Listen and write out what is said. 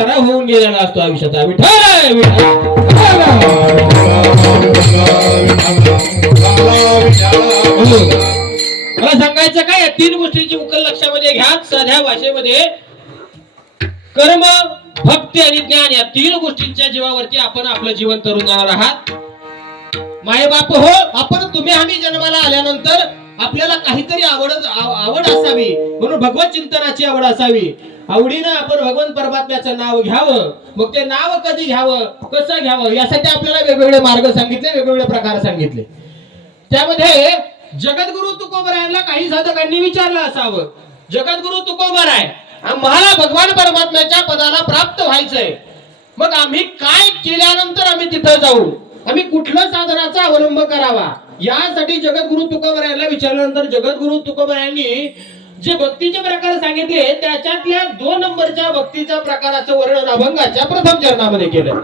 होऊन गेलेला असतो आयुष्याचा. विठ्ठल मला सांगायचं काय, या तीन गोष्टींची उकल लक्षामध्ये घ्या. साध्या भाषेमध्ये कर्म, भक्ती आणि ज्ञान या तीन गोष्टींच्या जीवावरती आपण आपलं जीवन तरून जाणार आहात. माय बाप हो, आपण तुम्ही आम्ही जन्माला आल्यानंतर आपल्याला काहीतरी आवड असावी, म्हणून भगवत चिंतनाची आवड असावी. आवडीनं आपण भगवान परमात्म्याचं नाव घ्यावं. मग ते नाव कधी घ्यावं, कसं घ्यावं, यासाठी आपल्याला वेगवेगळे मार्ग सांगितले, वेगवेगळे प्रकार सांगितले. त्यामध्ये जगद्गुरु तुकोबरायांना काही साधकांनी विचारलं असावं, जगद्गुरु तुकोबराय, आम्हाला भगवान परमात्म्याच्या पदाला प्राप्त व्हायचंय, मग आम्ही काय केल्यानंतर आम्ही तिथं जाऊ, आम्ही कुठल्या साधनाचा अवलंब करावा. यासाठी जगद्गुरु तुकोबरायांना विचारल्यानंतर जगद्गुरु तुकोबरायांनी जे भक्तीचे प्रकार सांगितले, त्याच्यातल्या 2 नंबरच्या भक्तीच्या प्रकाराचं वर्णन अभंगाच्या प्रथम चरणामध्ये केलं.